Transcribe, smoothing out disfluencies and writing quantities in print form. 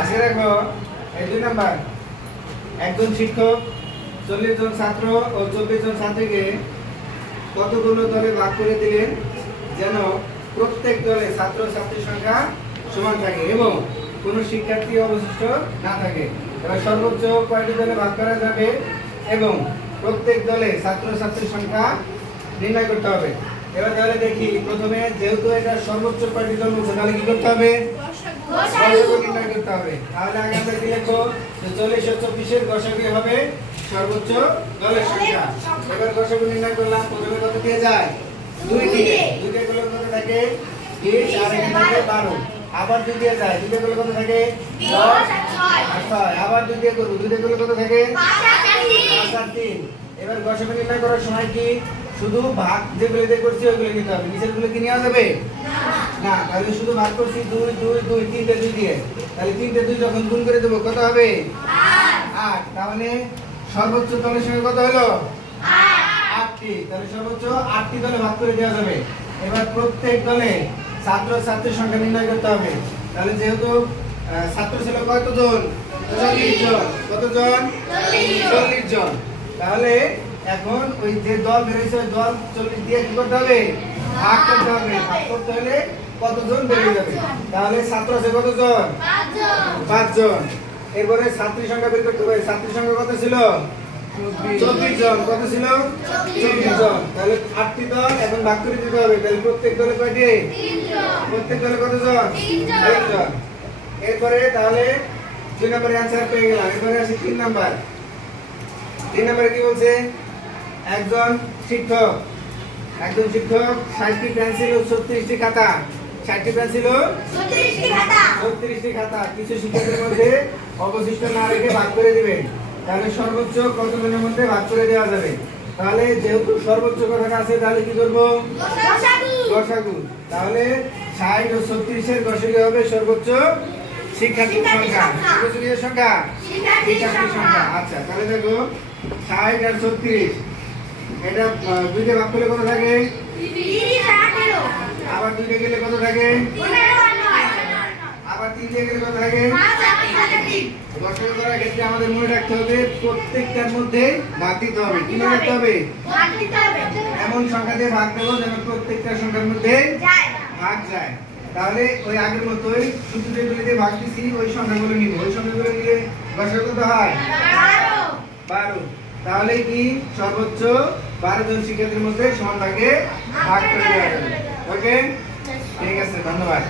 আজকে দেখো এই 2 নাম্বার একজন শিক্ষক 40 জন ছাত্র ও 24 জন ছাত্রীকে কতগুলো দলে ভাগ করে দিলেন যেন প্রত্যেক দলে ছাত্র ছাত্রীর সংখ্যা সমান থাকে এবং কোনো শিক্ষার্থী অবশিষ্ট না থাকে। এবার সর্বোচ্চ কয়টি দলে ভাগ করা যাবে এবং প্রত্যেক দলে ছাত্র ছাত্রীর সংখ্যা নির্ণয় করতে হবে। এবার তাহলে দেখি প্রথমে যেহেতু এটা সর্বোচ্চ কয়টি দল বলছে তাহলে কি করতে হবে? গসাগু নির্ণয় করতে হবে। তাহলে আগে আমরা কি লিখব যে 40 ও 24 এর গসাগু হবে সর্বোচ্চ দলের সংখ্যা। এবার গসাগু নির্ণয় করলাম। প্রথমে কত দিয়ে যায়? 2 দিয়ে। 2 দিয়ে করলে কত থাকে? 20 আর এখানে থাকে 12। আবার 2 দিয়ে যায়। 2 দিয়ে করলে কত থাকে? 10 আর 6। আবার 2 দিয়ে করব। 2 দিয়ে করলে কত থাকে? 5 আর 3। এবার গসাগু নির্ণয় করার সময় কি শুধু ভাগ যেগুলো দিয়ে করছি ওইগুলো নিতে হবে, নিচের গুলো কি নেওয়া যাবে না? তাহলে শুধু ভাগ করছি 2 2 2 তিনটে 2 দিয়ে, তাহলে তিনটে 2 যখন গুণ করে দেব কত হবে? 8। তাহলে সর্বোচ্চ দলের সংখ্যা কত হলো? 8টি। তাহলে সর্বোচ্চ 8টি দলে ভাগ করে দেওয়া যাবে। এবার প্রত্যেক দলে ছাত্র ছাত্রীর সংখ্যা নির্ণয় করতে হবে। তাহলে যেহেতু ছাত্র ছিল কতজন? 40 জন। কতজন? 40 জন। তাহলে এখন ওই যে দল বেরিয়েছে ওই দল 40 দিয়ে কি করতে হবে? ভাগ করতে হবে। ভাগ করতে হলে কতজন বেরিয়ে যাবে? তাহলে ছাত্র আছে কতজন? 5 জন। এরপরে ছাত্রী সংখ্যা বের করতে হবে। ছাত্রী সংখ্যা কত ছিল? 24 জন। কত ছিল? 24 জন। তাহলে 8টি দল এখন ভাগ করে দিতে হবে। তাহলে প্রত্যেক দলে কয়টি? 3 জন। প্রত্যেক দলে কতজন? 3 জন। এরপরে তাহলে 2 নম্বরের অ্যানসার পেয়ে গেলাম। এরপরে আসি 3 নাম্বার। 3 নম্বরে কি বলছে? একজন শিক্ষক 60টি পেন্সিল ও 36টি খাতা 60টি পেন্সিল ও 36টি খাতা কিছু শিক্ষকের মধ্যে অবশিষ্ট না রেখে ভাগ করে দিবেন। তাহলে সর্বোচ্চ কতজনের মধ্যে ভাগ করে দেওয়া যাবে? তাহলে যেহেতু সর্বোচ্চ কথাটা আছে তাহলে কি করব? গসাগু। তাহলে 60 ও 36 এর গসাগু হবে সর্বোচ্চ শিক্ষার্থীর সংখ্যা। শিক্ষার্থীর সংখ্যা শিক্ষার্থীর সংখ্যা। আচ্ছা তাহলে দেখো 60 আর 36 এটা 2 দিয়ে ভাগ করলে কত থাকে? 30 আর 18। আবার 2 দিয়ে গেলে কত থাকে? 15 আর 9। আবার 3 দিয়ে গেলে কত থাকে? 5 আর 3। গসাগু করার ক্ষেত্রে আমাদের মনে রাখতে হবে প্রত্যেকটার মধ্যে ভাগ দিতে হবে। কি মনে রাখতে হবে? ভাগ দিতে হবে। এমন সংখ্যা দিয়ে ভাগ দেব যেন প্রত্যেকটা সংখ্যার মধ্যে ভাগ যায়। তাহলে ওই আগের মতই শুধু যেগুলো দিয়ে ভাগ দিছি ওই সংখ্যাগুলো নিব। ওই সংখ্যাগুলো নিলে গসাগু কত হয়? 12। তাহলে কি সর্বোচ্চ 12 জন শিক্ষার্থীর মধ্যে সমান ভাগে ভাগ করে দেওয়া যাবে। ওকে, ঠিক আছে, ধন্যবাদ।